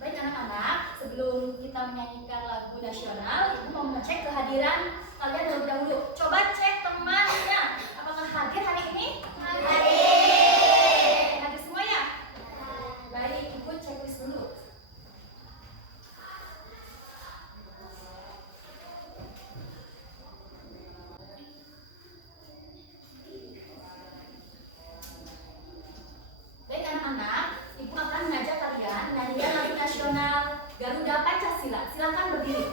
Baik anak-anak, sebelum kita menyanyikan lagu nasional, Ibu mau mengecek kehadiran kalian terlebih dahulu. Coba cek temannya, apakah hadir hari ini? Hadir. Hadir semua ya? Baik, Ibu checklist dulu. Baik anak-anak, Ibu akan mengajak kalian menyanyikan lagu nasional Garuda Pancasila. Silakan berdiri.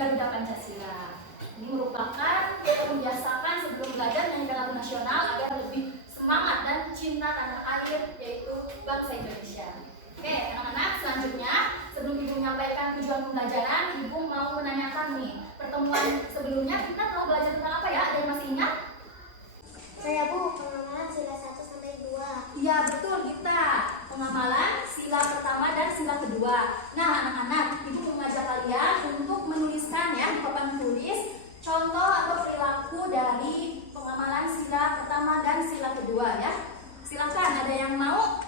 Garuda Pancasila. Ini merupakan membiasakan sebelum belajar menyanyikan lagu nasional agar lebih semangat dan cinta tanah air, yaitu bangsa Indonesia. Oke, anak-anak, selanjutnya sebelum Ibu menyampaikan tujuan pembelajaran, Ibu mau menanyakan nih, pertemuan sebelumnya kita telah belajar tentang apa ya? Ada yang masih ingat? Saya Bu, pengamalan sila 1 sampai 2. Iya, betul kita. Pengamalan sila pertama dan sila kedua. Nah, anak-anak, Ibu mengajak kalian untuk menuliskan ya di papan tulis contoh atau perilaku dari pengamalan sila pertama dan sila kedua ya. Silakan, ada yang mau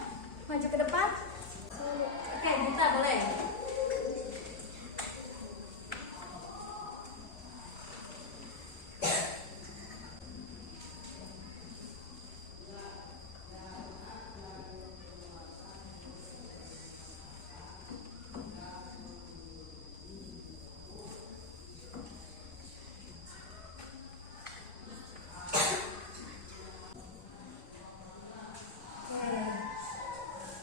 maju ke depan? Oke, Gita boleh.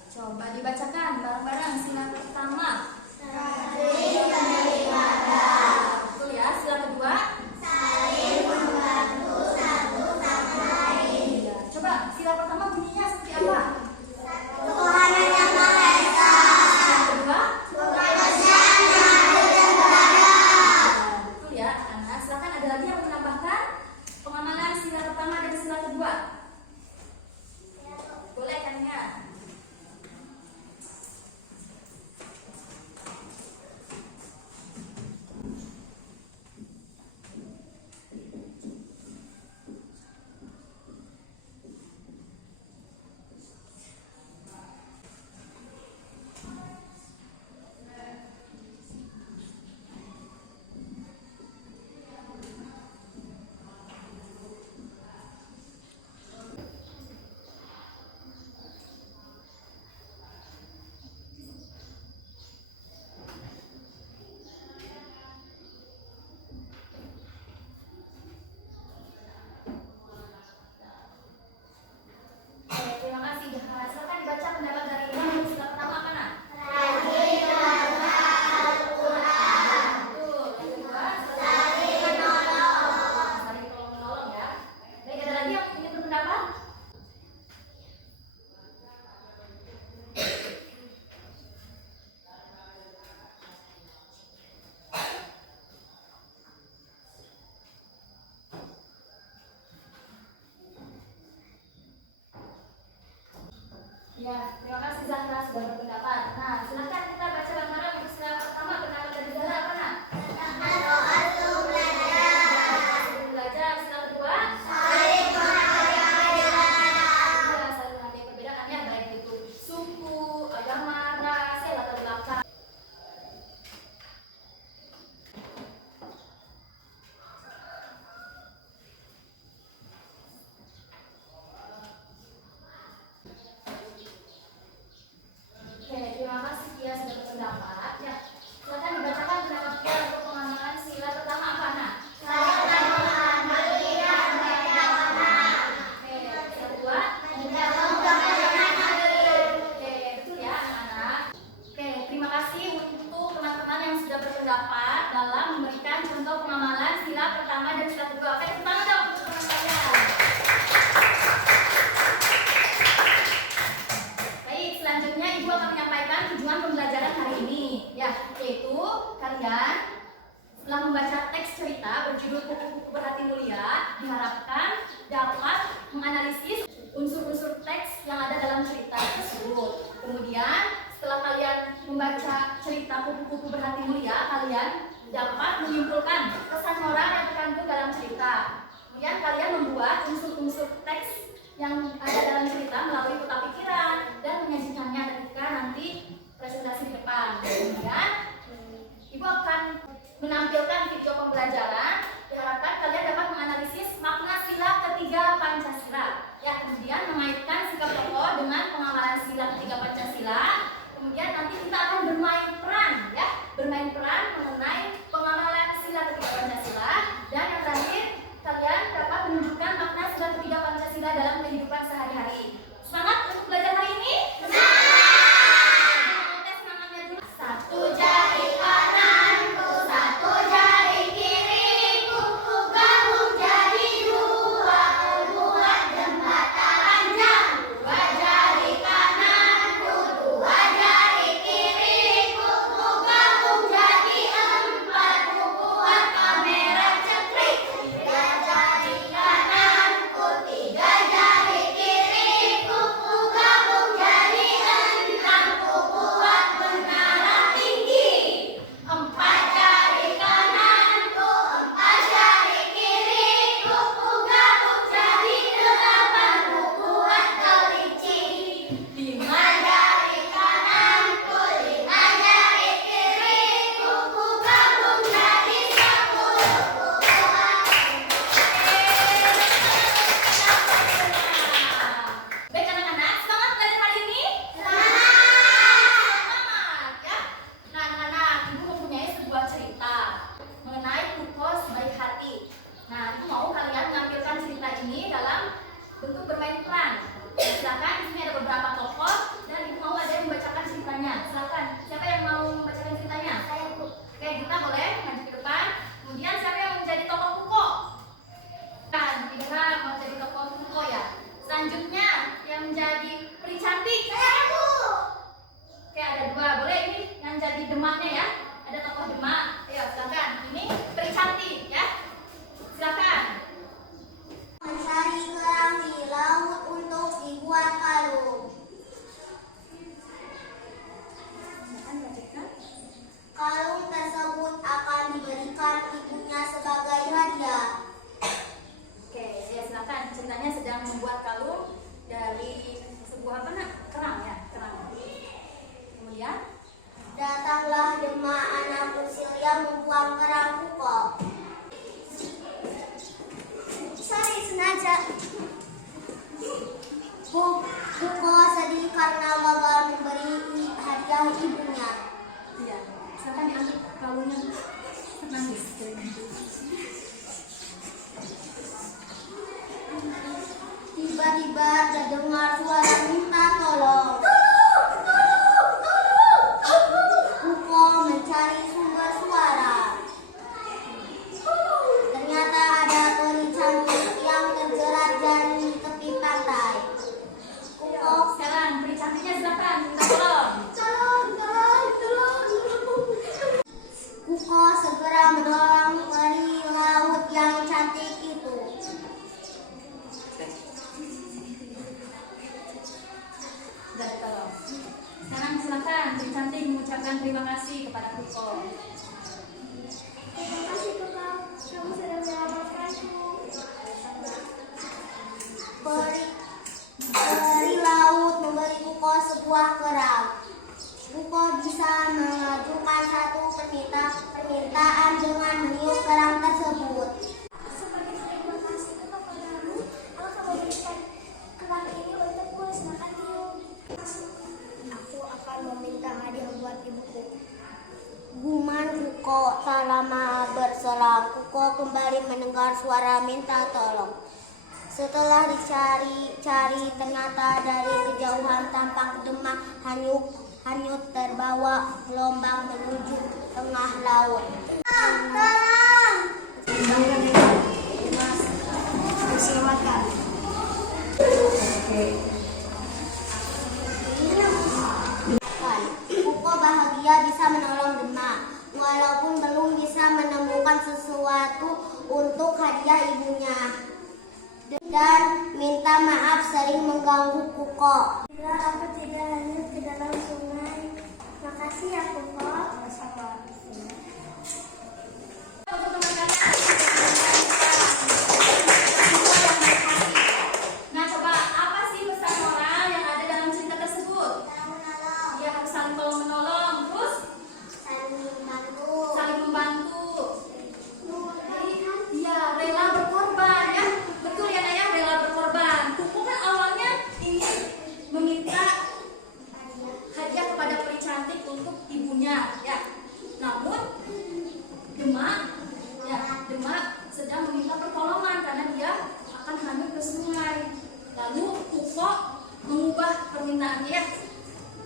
Coba dibacakan bareng-bareng sila pertama. Saling beribadah. Betul ya, sila kedua. Saling membantu satu sama lain. Ya, coba sila pertama bunyinya seperti apa? Tuhan yang Maha Esa. Sila kedua. Kemanusiaan yang adil dan beradab. Betul ya, anak. Silakan ada lagi yang menambahkan pengamalan sila pertama dan sila kedua. Boleh kan ya? Terima kasih. Silakan dibaca pendapat dari Ibu. Sila pertama apa nak? Rajin membaca Al-Quran. Betul. Yang kedua, Saling menolong. saling tolong menolong ya. Baik, ada lagi yang ingin berpendapat? Ya, terima kasih Zahra sudah berpendapat. Nah, silakan kita baca bareng-bareng untuk sila pertama pendapat dari Zahra apa nak? Doa sebelum belajar. Sebelum belajar, sila kedua. Saling menghargai perbedaan. Ya, saling menghargai perbedaan ya, baik itu suku, agama, ras, ya, latar belakang. menyampaikan tujuan pembelajaran hari ini, ya, yaitu kalian setelah membaca teks cerita berjudul Kupu-Kupu Berhati Mulia, diharapkan dapat menganalisis unsur-unsur teks yang ada dalam cerita tersebut. Kemudian, setelah kalian membaca cerita Kupu-Kupu Berhati Mulia, kalian dapat menyimpulkan kesan moral yang terkandung dalam cerita. Kemudian, kalian membuat unsur-unsur teks yang ada dalam cerita melalui peta pikiran dan menyajikannya ketika nanti presentasi di depan. Kemudian, Ibu akan menampilkan video pembelajaran. Diharapkan kalian dapat menganalisis makna sila ketiga Pancasila. Ya, kemudian mengaitkan sikap tokoh dengan pengamalan sila ketiga Pancasila. Kemudian nanti kita akan bermain peran, ya, bermain peran mengenai pengamalan sila ketiga Pancasila. Dan yang terakhir, kalian dapat menunjukkan makna sila ketiga Pancasila dalam kehidupan sehari-hari. Semangat untuk belajar hari ini? Semangatnya dulu. Satu jari kananku, satu jari kiriku, ku gabung jadi dua, buat jembatan panjang. Dua jari kananku, dua jari kiriku, ku gabung jadi empat, ku buat kamera ceklik. Tiga jari kananku, tiga jari kiriku, ku gabung jadi enam, ku buat menara tinggi. Empat jari kananku, empat jari kiriku, ku gabung jadi delapan, ku buat kelinci. Lima jari kananku, lima jari kiriku, ku gabung jadi sepuluh, ku buat Baik anak-anak, semangat belajar hari ini? Semangat, ya. Nah anak-anak, Ibu mempunyai sebuah cerita mengenai Kukos Baik Hati. Nah, Ibu mau kalian menampilkan cerita ini dalam bentuk bermain peran. Silakan, di sini ada beberapa tokoh dan Ibu mau ada yang membacakan ceritanya. Silakan, siapa yang mau membacakan ceritanya? Saya, Bu. Oke, kita boleh maju ke depan. Kemudian siapa yang menjadi tokoh Kuko? Kan, Indra mau jadi tokoh Kuko ya. Selanjutnya yang menjadi peri cantik. Saya, Bu. Oke, ada dua. Boleh ini yang jadi demaknya ya. Ada tokoh demak. Ayo, silakan. Ini peri cantik ya. Silakan. Mencari kerang di laut untuk dibuat kalung. Silakan bacakan. Kalung tersebut akan diberikan ibunya sebagai hadiah. Oke, ya silakan. Ceritanya sedang membuat kalung dari sebuah apa nak? Kerang ya, kerang. Kemudian, Datanglah Demak, anak kecil yang membuang kerang Kuko. Sorry, sengaja. Kuko sedih karena gagal memberi hadiah ibunya. iya. Silakan diambil kalungnya. Nangis. Tiba-tiba terdengar suara minta tolong. Kuko mencari sumber suara. Ternyata ada peri cantik yang terjerat jaring di tepi pantai. Kuko, Sekarang peri cantiknya silakan. Minta tolong. Kuko segera menolong peri laut yang cantik itu. Sudah ditolong. Sekarang silakan peri cantik mengucapkan terima kasih kepada Kuko. Terima kasih Kuko, kamu sudah menyelamatkanku. Peri laut memberi Kuko sebuah kerang. Kuko bisa mengajukan satu permintaan dengan meniup kerang tersebut. Sebagai terima kasih kepadamu, aku akan memberikan kerang ini untukmu, silakan tiup. Aku akan meminta hadiah buat ibuku. Guman Kuko tak lama berselang, Kuko kembali mendengar suara minta tolong. Setelah dicari-cari, ternyata dari kejauhan tampak Demak hanyut terbawa gelombang menuju tengah laut. Tolong! Diselamatkan. dia bisa menolong Demak. Walaupun belum bisa menemukan sesuatu untuk hadiah ibunya. Dan minta maaf sering mengganggu Kuko. Bila aku tidak hanyut ke dalam sungai. Makasih ya Kuko. Untuk teman-teman. Nah, coba apa sih pesan moral yang ada dalam cerita tersebut? Ya, harus saling tolong menolong, terus saling membantu. Iya, rela berkorban ya. Betul ya Naya, rela berkorban. Kuku kan awalnya ingin meminta hadiah kepada peri cantik untuk ibunya ya. Namun Demak sedang meminta pertolongan karena dia akan hanyut ke sungai. Lalu Kuko mengubah permintaannya ya,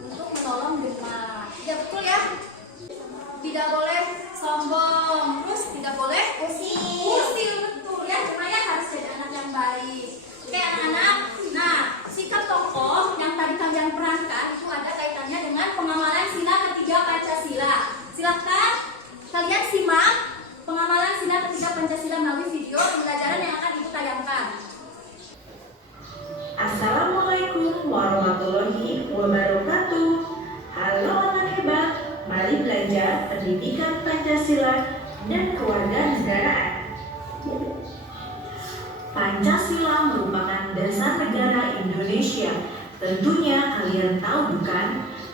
untuk menolong Demak. Ya betul ya. Tidak boleh sombong, terus tidak boleh usil, betul ya. Naya harus jadi anak yang baik. Oke anak-anak. Nah, sikap tokoh yang tadi kalian perankan itu ada kaitannya dengan pengamalan sila ketiga Pancasila. Silahkan kalian simak pengamalan sila ketiga Pancasila melalui video pembelajaran yang akan Ibu tayangkan. Assalamualaikum warahmatullahi wabarakatuh. Halo anak hebat, mari belajar pendidikan Pancasila dan kewarganegaraan. Pancasila merupakan dasar negara Indonesia. Tentunya kalian tahu bukan?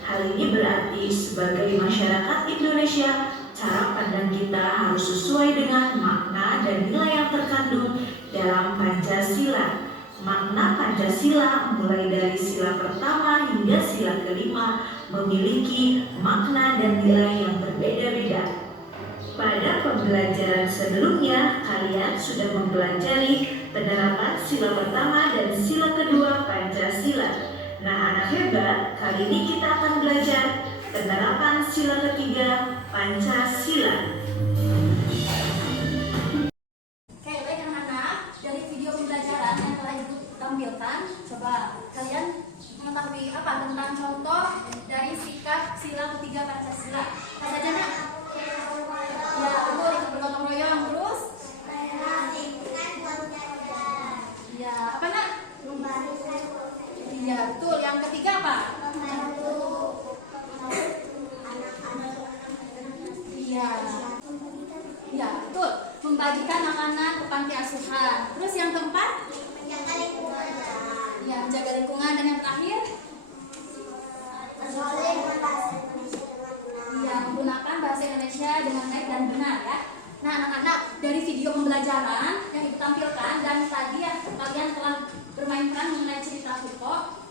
Hal ini berarti sebagai masyarakat Indonesia, cara pandang kita harus sesuai dengan makna dan nilai yang terkandung dalam Pancasila. Makna Pancasila mulai dari sila pertama hingga sila kelima memiliki makna dan nilai yang berbeda-beda. Pada pembelajaran sebelumnya, kalian sudah mempelajari penerapan sila pertama dan sila kedua Pancasila. Nah, anak hebat, kali ini kita akan belajar penerapan sila ketiga Pancasila. Oke, baik anak-anak, dari video pembelajaran yang telah Ibu tampilkan, coba kalian mengetahui apa tentang contoh dari sikap sila ketiga Pancasila. Apa saja nak? Ya, betul, ikut bergotong royong. Terus? Ya, apa nak? Iya, betul. Yang ketiga apa? Iya. Iya, betul. Membagikan makanan ke panti asuhan. Terus yang keempat? Ya, menjaga lingkungan. Dan yang terakhir? Ya, menggunakan bahasa Indonesia dengan baik dan benar ya. Nah, anak-anak, dari video pembelajaran yang ditampilkan dan tadi ya kalian telah bermain peran mengenai cerita Kuko.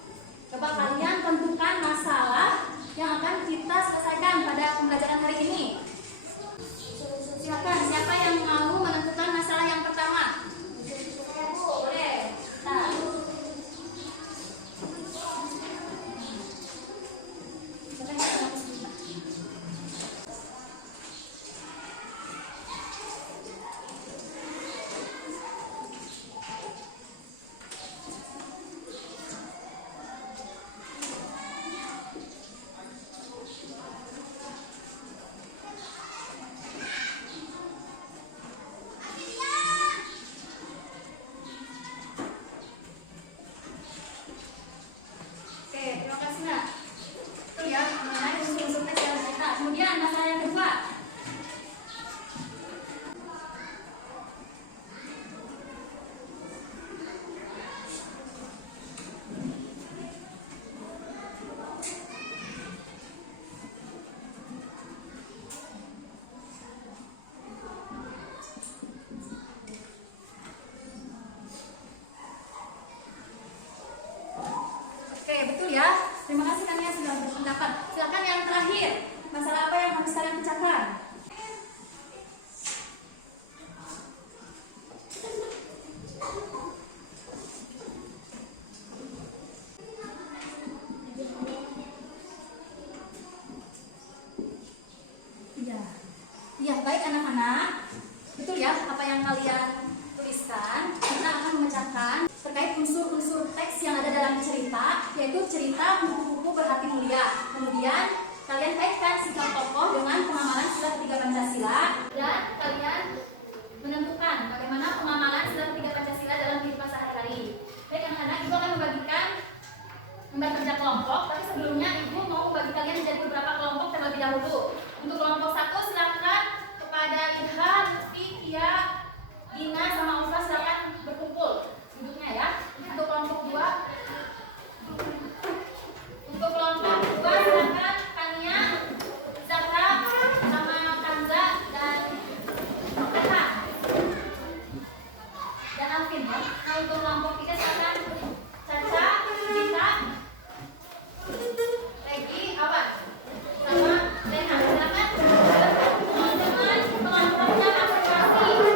Coba kalian tentukan masalah yang akan kita selesaikan pada pembelajaran hari ini. Silakan, siapa yang mau menentukan masalah yang pertama? Boleh. Nah. Kemudian masalah yang kedua. Oke, betul ya. Terima kasih kalian sudah berpendapat. Silakan yang terakhir. Masalah apa yang harus kalian pecahkan? Iya. Iya, baik anak-anak. Betul ya apa yang kalian tuliskan. Kita akan memecahkan terkait unsur-unsur teks yang ada dalam cerita, yaitu cerita kupu-kupu berhati mulia. Kemudian kalian kaitkan sikap tokoh dengan pengamalan sila ketiga Pancasila dan kalian menentukan bagaimana pengamalan sila ketiga Pancasila dalam kehidupan sehari-hari. Baik anak-anak, ibu akan membagikan lembar kerja kelompok, tapi sebelumnya ibu mau bagi kalian menjadi beberapa kelompok terlebih dahulu. Untuk kelompok 1 silakan kepada Ilham, Lutfi, Tia, Dina, sama Ulfa silakan berkumpul duduknya ya. Untuk kelompok 2 silakan Kania, Zahra, sama Kanza dan Noketa dan Alvin ya. Nah untuk kelompok 3 silakan Caca, Gita, Regi, Awan, sama Lena. Silakan dengan kelompoknya masing-masing.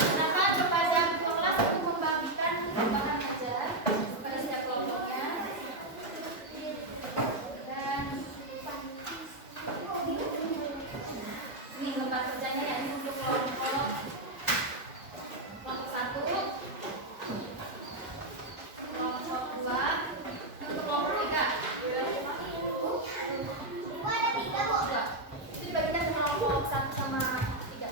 Silakan kepada ketua kelas untuk membagikan bahan ajar kepada setiap kelompoknya. Dan ini lembar kerjanya ya, ini untuk kelompok 1, kelompok 2, untuk kelompok 3. Itu dibagikan ke kelompok 1 sama 3.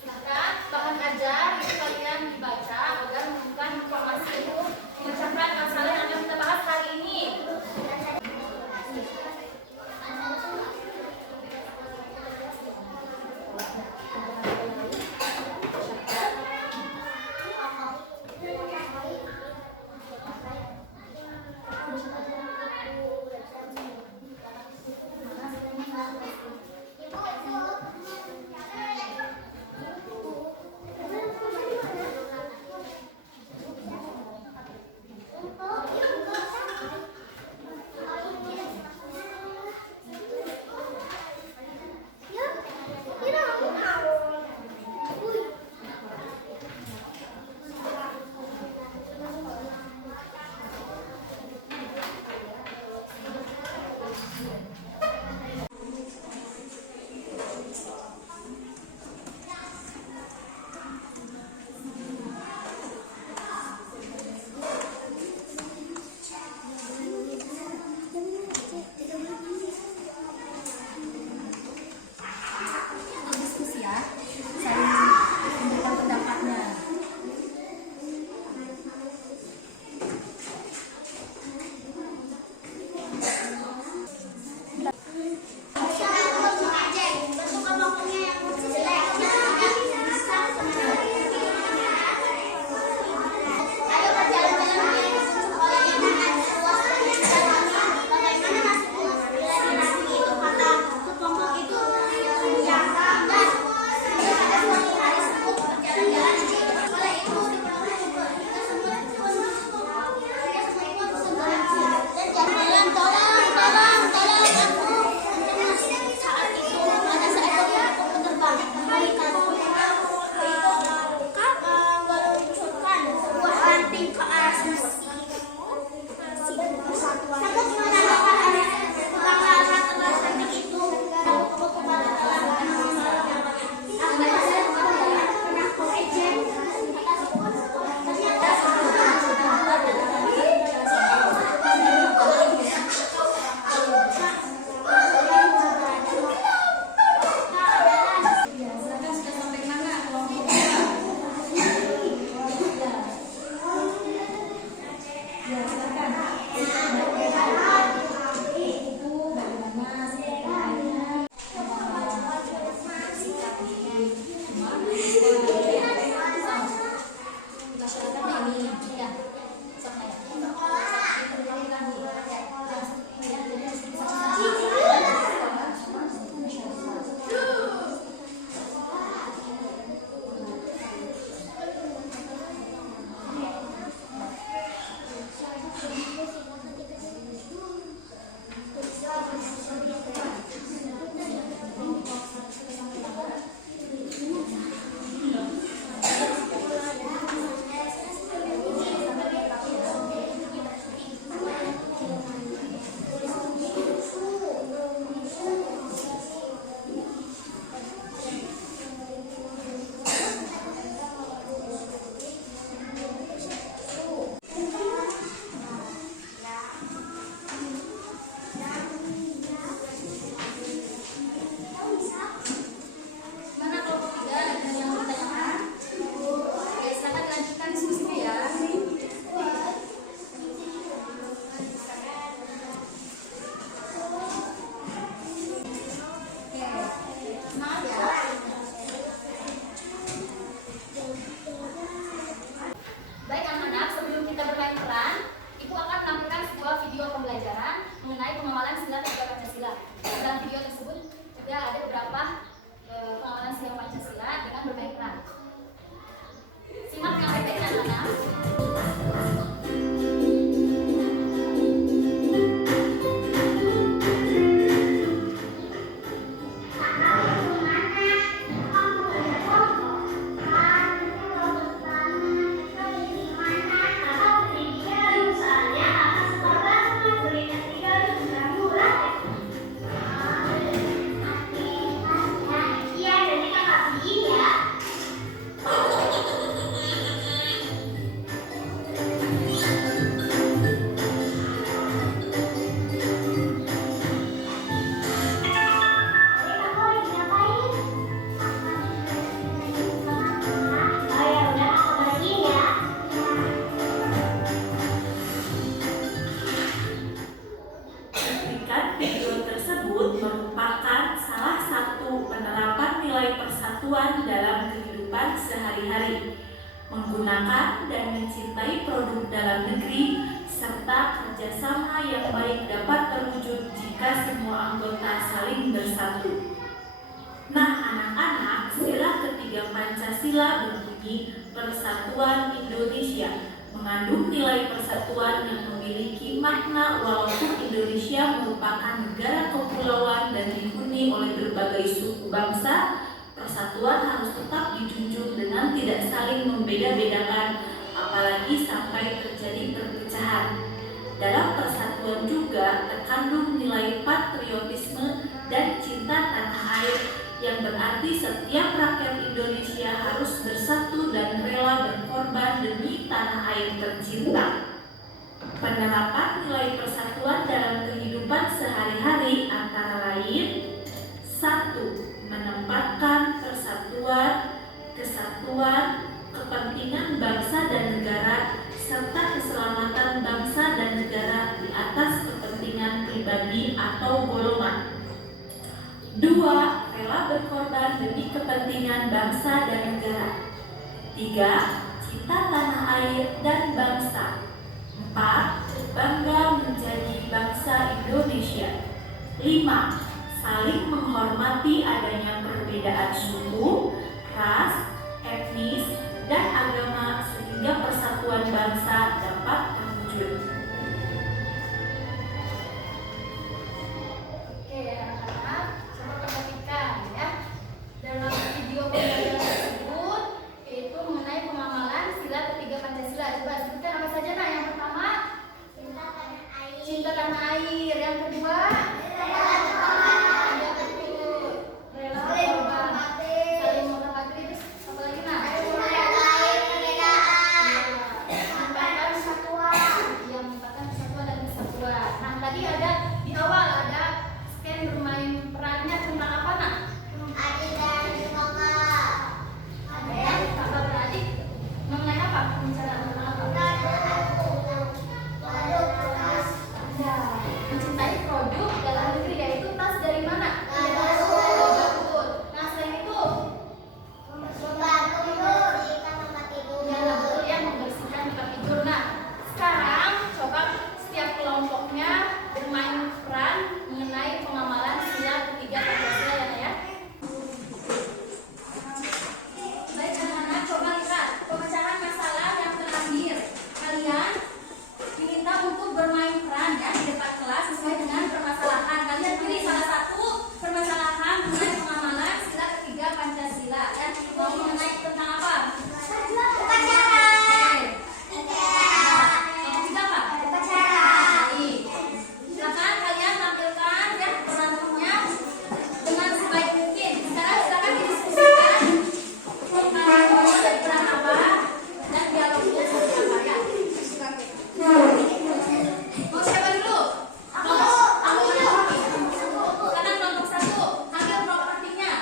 Silakan bahan ajar itu kalian dibaca agar menemukan informasi itu mengucapkan masalah yang akan kita bahas hari ini. Diskusi ya, saling memberikan pendapatnya. persatuan dalam kehidupan sehari-hari, menggunakan dan mencintai produk dalam negeri, serta kerjasama yang baik dapat terwujud jika semua anggota saling bersatu. Nah anak-anak, sila ketiga Pancasila berbunyi Persatuan Indonesia, mengandung nilai persatuan yang memiliki makna walaupun Indonesia merupakan negara kepulauan dan dihuni oleh berbagai suku bangsa. Persatuan harus tetap dijunjung dengan tidak saling membeda-bedakan, apalagi sampai terjadi perpecahan. Dalam persatuan juga terkandung nilai patriotisme dan cinta tanah air, yang berarti setiap rakyat Indonesia harus bersatu dan rela berkorban demi tanah air tercinta. Penerapan nilai persatuan dalam kehidupan sehari-hari antara lain: 1. Menempatkan persatuan, kesatuan, kepentingan bangsa dan negara, serta keselamatan bangsa dan negara di atas kepentingan pribadi atau golongan. 2. Rela berkorban demi kepentingan bangsa dan negara. 3. Cinta tanah air dan bangsa. 4. Bangga menjadi bangsa Indonesia. 5. Saling menghormati adanya perbedaan suku, ras, etnis, dan agama sehingga persatuan bangsa dapat terwujud. Oke anak-anak, coba perhatikan ya. Dalam video pembelajaran tersebut yaitu mengenai pengamalan sila ketiga Pancasila. Coba sebutkan apa saja. Nah, yang pertama Cinta tanah air. cinta tanah air. Yang kedua rela berkorban. Saling menghormati. Terus apa lagi nak? Menyumbangkan persatuan. Iya, menyumbangkan persatuan dan kesatuan. Nah, tadi ada di awal ada scan bermain perannya tentang apa nak? Adik dan kakak. Ada yang kakak beradik mengenai apa? Bicara tentang apa? Ada mencintai produk dalam negeri, yaitu tas dari mana? Betul. Nah selain itu, ya betul ya, membersihkan tempat tidur. Nah sekarang coba setiap kelompoknya bermain peran mengenai pengamalan sila ketiga Pancasila ya. Baik anak-anak, coba lihat pemecahan masalah yang terakhir. Kalian diminta untuk bermain peran ya di depan kelas sesuai dengan permasalahan. Kalian pilih salah satu permasalahan mengenai pengamalan sila ketiga Pancasila. Ya, mau mengenai tentang apa? Yang ketiga apa? Baik. Silakan kalian tampilkan ya perannya dengan sebaik mungkin. Sekarang silakan didiskusikan kalian mau dari peran apa dan dialognya seperti apa ya. Mau siapa dulu? Aku. Sekarang kelompok 1, ambil propertinya.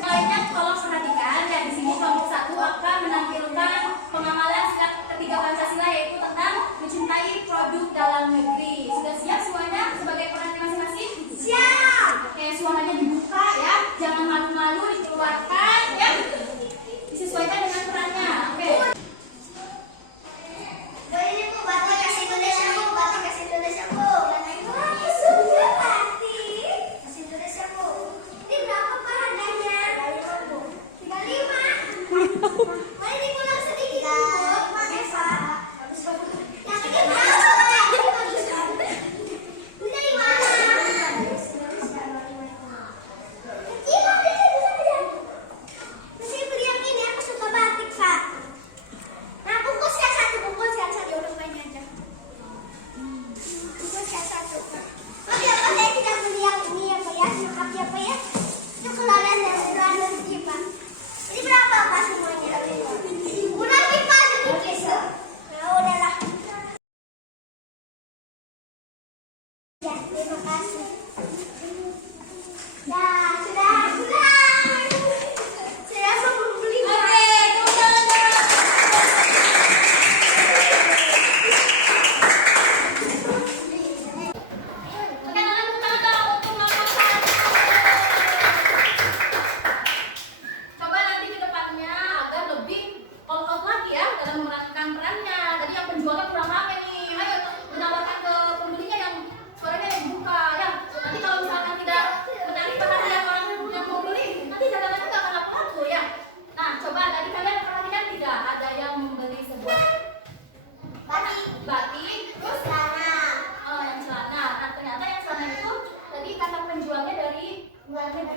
Lainnya tolong perhatikan ya, di sini kelompok 1 akan menampilkan pengamalan sila ketiga Pancasila, yaitu tentang mencintai produk dalam negeri. Sudah siap semuanya sebagai perannya masing-masing? Siap. Oke, suaranya dibuka ya, jangan malu-malu, dikeluarkan ya. Disesuaikan dengan perannya. Oke.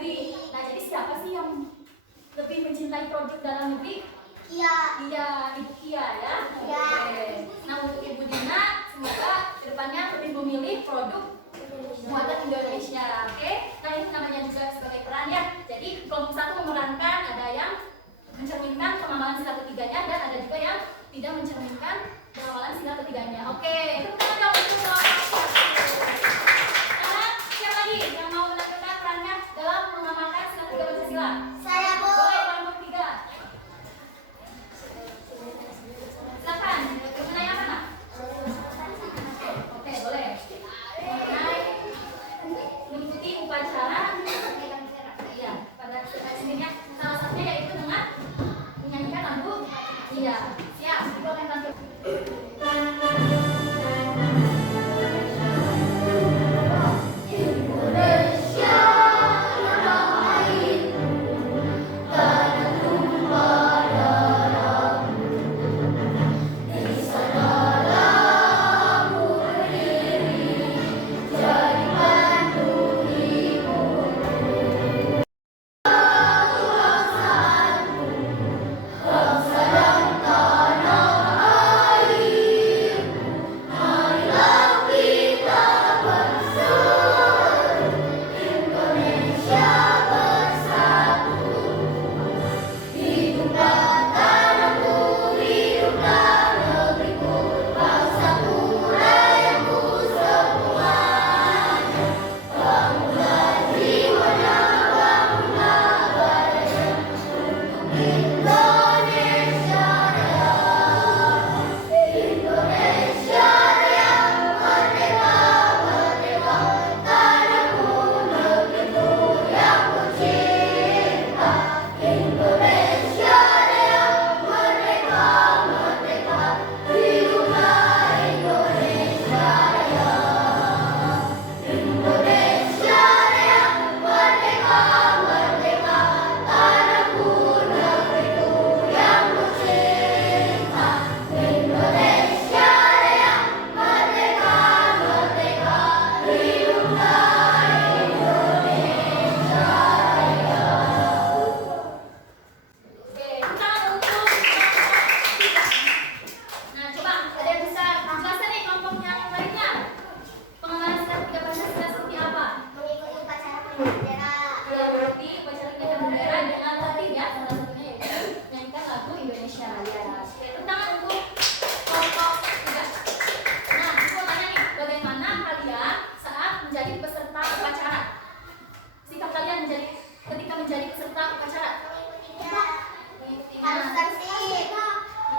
negeri. Nah, jadi siapa sih yang lebih mencintai produk dalam negeri? Iya. Iya, Ibu Kia ya. Iya. Oke. Nah, untuk Ibu Dina, semoga kedepannya lebih memilih produk buatan Indonesia. Oke. Nah, ini namanya juga sebagai peran ya. Jadi kelompok satu memerankan, ada yang mencerminkan pengamalan sila ketiganya dan ada juga yang tidak mencerminkan pengamalan sila ketiganya. Oke. Tepuk tangan dong untuk kelompok satu. Nah, siapa lagi yang mau menampilkan perannya dalam mengamalkan sila ketiga Pancasila? Saya, Bu. Boleh kelompok tiga. Silakan. Mengenai apa, Nak? Oke, boleh. Mengenai mengikuti upacara. Iya, pada sininya salah satunya yaitu dengan menyanyikan lagu. Iya, siap. Boleh tampil. Oke, kita untuk kelompok tiga. Nah, coba ada yang bisa jelaskan nih kelompok yang lainnya. Pengamalan sila ketiga Pancasila seperti apa? Mengikuti upacara bendera. Ya, berarti upacara kiamat bendera dengan tadi ya, salah satunya yaitu menyanyikan lagu Indonesia Raya. Oke, tangan untuk kelompok tiga. Nah, aku mau tanya nih, bagaimana kalian saat menjadi peserta upacara? Sikap kalian ketika menjadi peserta upacara? Harus bersih.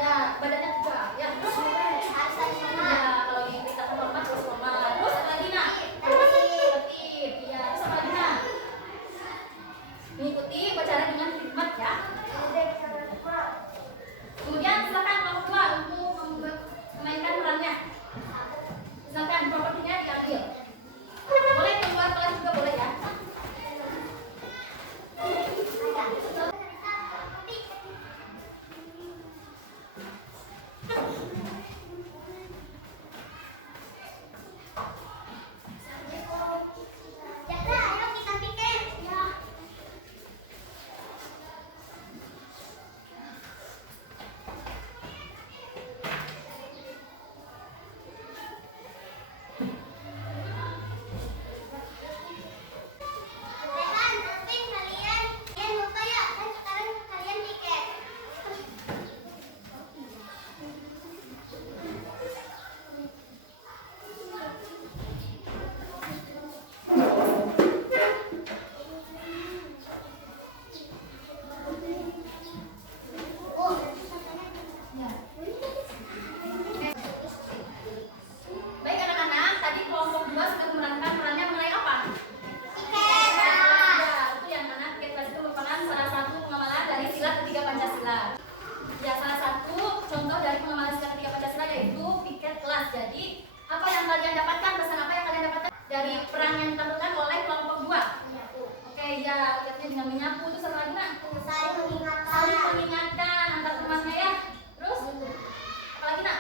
Ya, badannya tegak. Ya, terus Harus bersama. ya, kalau yang kita hormat terus hormat. Terus apa lagi, Nak? Tertib. Tertib. Ya, terus apa lagi, Nak? Mengikuti upacara dengan hikmat ya. Kemudian silakan kelompok dua untuk memainkan perannya. Silakan propertinya diambil. Boleh keluar kelas juga boleh ya. Jaka, ayo kita bikin. Ya. Tekan, terpin kalian. Kalian lupa ya, kan sekarang kalian tiket. Oh. Baik anak-anak, tadi kelompok dua sudah memerankan perannya mengenai apa? Tiket. Ya, itu yang anak tiket kelas itu merupakan salah satu pengamalan dari sila ketiga Pancasila. Ya, salah satu contoh dari pengamalan sila ketiga Pancasila yaitu piket kelas. Jadi, apa yang kalian dapatkan? Pesan apa yang kalian dapatkan dari peran yang ditampilkan oleh kelompok dua? Oke, ya, lihatnya dengan menyapu itu sama lagi, Nak? Saling mengingatkan. Saling mengingatkan antar temannya ya. Terus, apa lagi, Nak?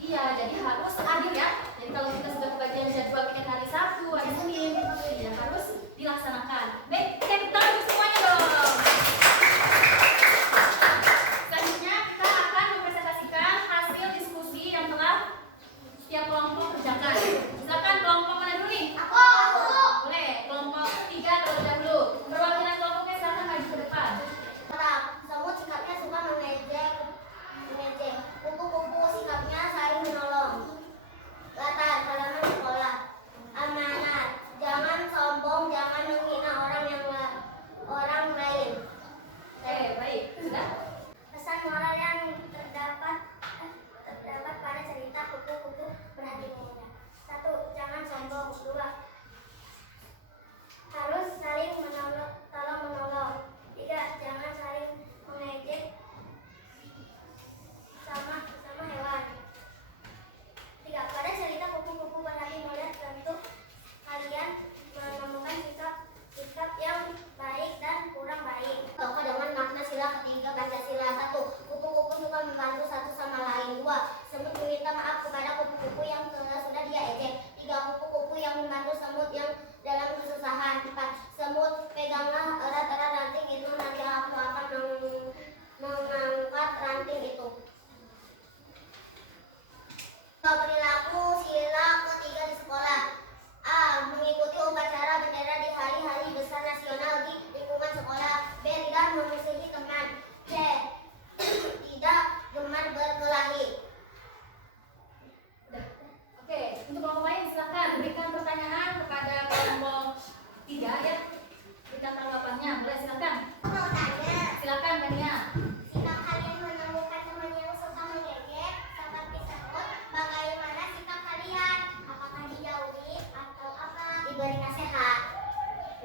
Iya, jadi harus adil ya. Jadi kalau kita sudah kebagian jadwal piket hari Sabtu, hari Senin, ya harus dilaksanakan.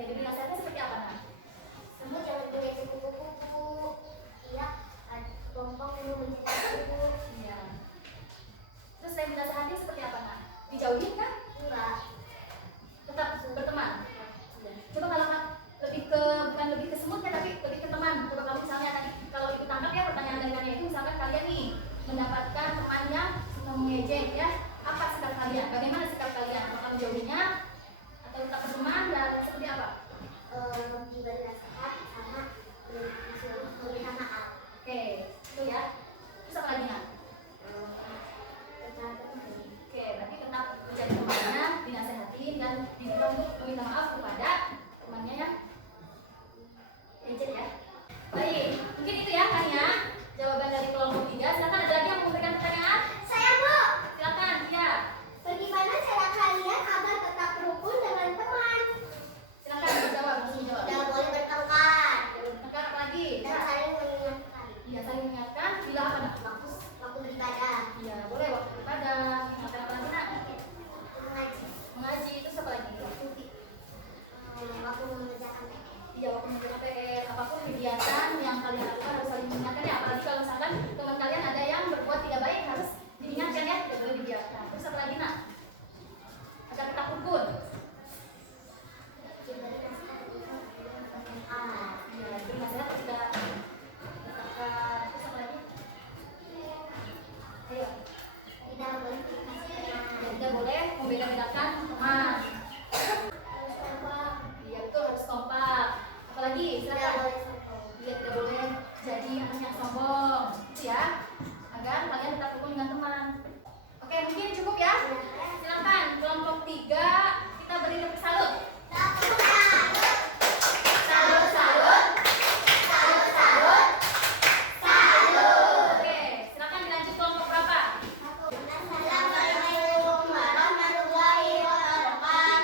jadi nasihatnya seperti apa nak? Semut jangan punya kupu-kupu. Iya, kelompok yang mencintai kupu. Iya. Terus saya menasehati seperti apa nak? Dijauhin kan? Enggak. Tetap berteman. Coba kalau Kak, bukan lebih ke semutnya tapi lebih ke teman. Coba kamu misalnya tadi kalau ibu tangkap ya pertanyaan dari kalian itu, misalkan kalian nih mendapatkan teman yang mengejek ya, apa sikap kalian? Bagaimana sikap kalian? Apakah menjauhinya atau tetap berteman dan seperti apa? Diberi nasihat sama meminta maaf. Oke, itu ya. Terus apa lagi nak? Tetap berteman. Oke, berarti tetap menjadi temannya, dinasehatin dan diminta untuk meminta maaf kepada temannya yang ejek ya. Baik, mungkin itu ya kan ya jawaban dari kelompok 3. Silakan ada lagi yang mau memberikan pertanyaan? Saya Bu, Silakan, ya. bagaimana cara kalian agar tetap rukun dengan teman? Silakan dijawab, langsung dijawab. Tidak boleh bertengkar Tekan apa lagi? dan saling mengingatkan. Iya, saling mengingatkan bila apa nak? Waktu beribadah, Iya, boleh waktu ibadah. Mengingatkan apa lagi nak? mengaji, Mengaji, itu apa lagi? waktu mengerjakan PR. Iya, waktu mengerjakan PR, apapun kegiatan yang kalian lakukan harus saling mengingatkan ya. Apalagi kalau misalkan teman kalian ada yang berbuat tidak baik harus diingatkan ya, tidak boleh dibiarkan. Terus apa lagi nak? Agar tetap rukun. Diberi nasihat untuk berdoa. Iya, beri nasihat tidak katakan. Terus apa lagi? Ayo. Tidak boleh berkasih. Ya, tidak boleh membeda-bedakan teman. Harus kompak. Iya, betul harus kompak. Apalagi Tidak silakan. boleh sombong. Dia tidak boleh jadi anak yang sombong, itu ya, agar kalian tetap rukun dengan teman. Oke, mungkin cukup ya. Silakan kelompok 3 kita beri tepuk salut. Salut, salut. Salut, salut. Salut. Oke, silakan dilanjut kelompok berapa? Assalamualaikum warahmatullahi wabarakatuh.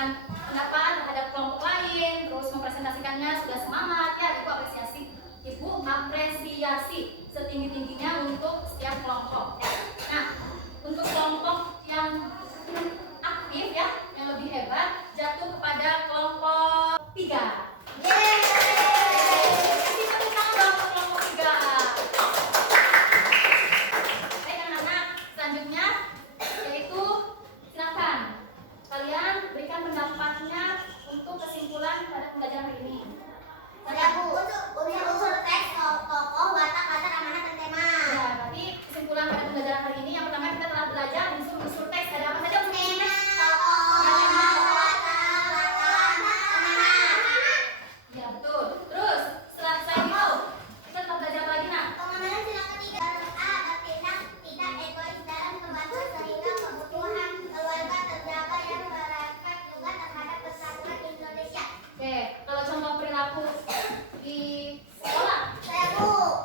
memberikan pendapat terhadap kelompok lain, terus mempresentasikannya sudah semangat ya, ibu apresiasi. Ibu apresiasi setinggi-tingginya untuk setiap kelompok ya. Nah, untuk kelompok yang aktif ya, yang lebih hebat jatuh kepada kelompok 3. Kasih tepuk tangan untuk kelompok 3. Baik anak-anak, selanjutnya yaitu silakan kalian berikan pendapatnya untuk kesimpulan pada pembelajaran hari ini. Unsur teks, tokoh, watak, kata, amanat, dan tema. Ya, berarti kesimpulan pada pembelajaran hari ini yang pertama kita telah belajar unsur-unsur teks. Ada apa saja unsur Tema, teks? tokoh, watak, amanat. Ya, betul. Terus, setelah saya tahu, kita telah belajar apa lagi, nak? Pengembangan sila ketiga. A. Bertindak tidak egois dalam membantu sehingga kebutuhan keluarga terjaga yang berefek juga terhadap persatuan Indonesia. Oke, kalau contoh perilaku di sekolah,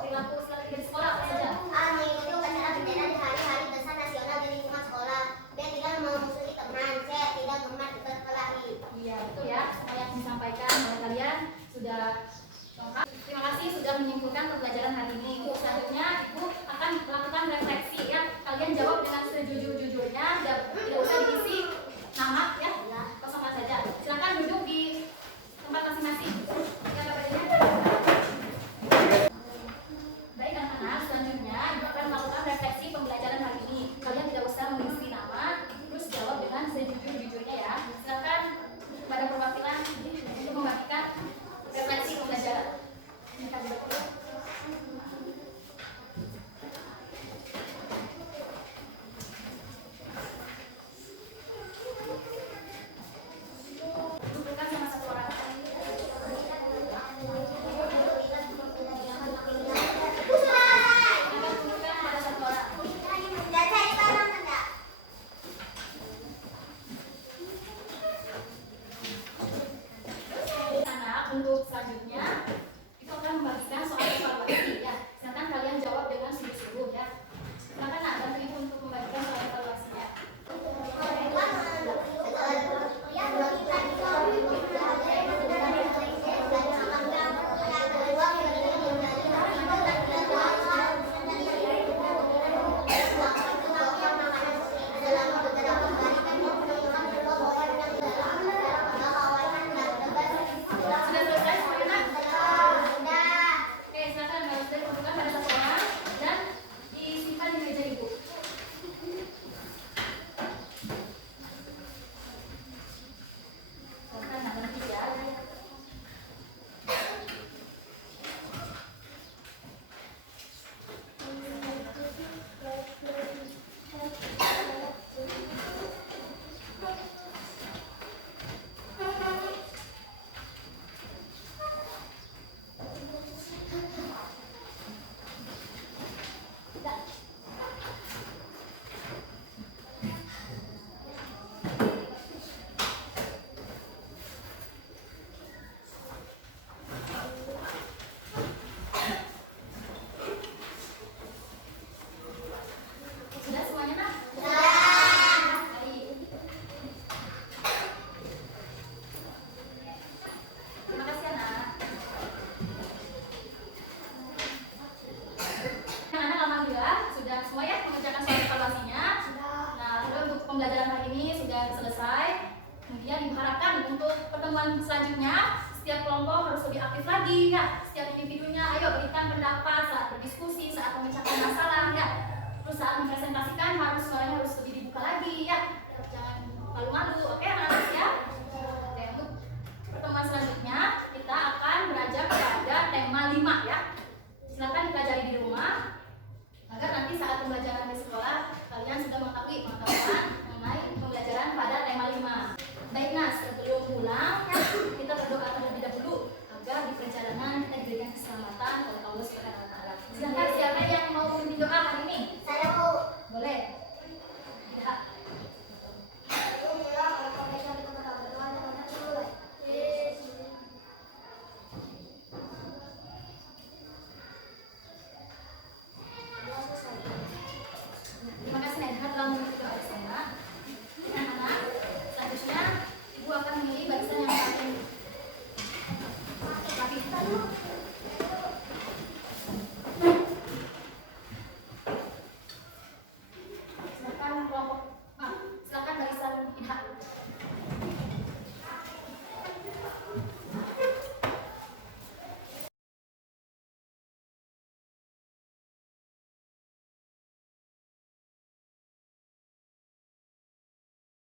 perilaku sila ketiga di sekolah apa saja? A. Mengikuti upacara bendera di hari-hari besar nasional di lingkungan sekolah. B. Tidak memusuhi teman. C. Tidak gemar berkelahi. Iya, betul ya. Semua yang disampaikan oleh kalian sudah lengkap. Terima kasih sudah menyimpulkan pembelajaran hari ini. Selanjutnya, Ibu akan melakukan refleksi ya. Kalian jawab dengan sejujur-jujurnya, tidak usah diisi nama ya, kosongkan saja. Silakan duduk di tempat masing-masing. Ya, Bapak Ibu. Baik anak-anak, selanjutnya Ibu akan melakukan refleksi pembelajaran hari ini. Kalian tidak usah mengisi nama, terus jawab dengan sejujur-jujurnya ya. Silakan kepada perwakilan untuk membagikan refleksi pembelajaran. Dudukkan sama satu orang. Akan dudukkan pada satu orang. Anak, untuk selanjutnya itu akan membagikan soal evaluasi ya. Silakan kalian jawab dengan sungguh-sungguh ya. Silakan nak bantu ibu untuk membagikan soal evaluasinya. Sudah selesai semuanya nak? Oke, silakan harus ditentukan pada satu orang dan disimpan di meja ibu. Silakan nak berhenti ya. Sudah semuanya nak? Baik. Terima kasih anak. Anak-anak alhamdulillah sudah semua ya mengerjakan soal evaluasinya. Nah, lalu untuk pembelajaran hari ini sudah selesai. Kemudian diharapkan untuk pertemuan selanjutnya setiap kelompok harus lebih aktif lagi ya. Setiap individunya ayo berikan pendapat saat berdiskusi, saat memecahkan masalah ya. Terus saat mempresentasikan harus suaranya harus lebih dibuka lagi ya. Jangan malu-malu. Oke anak-anak ya.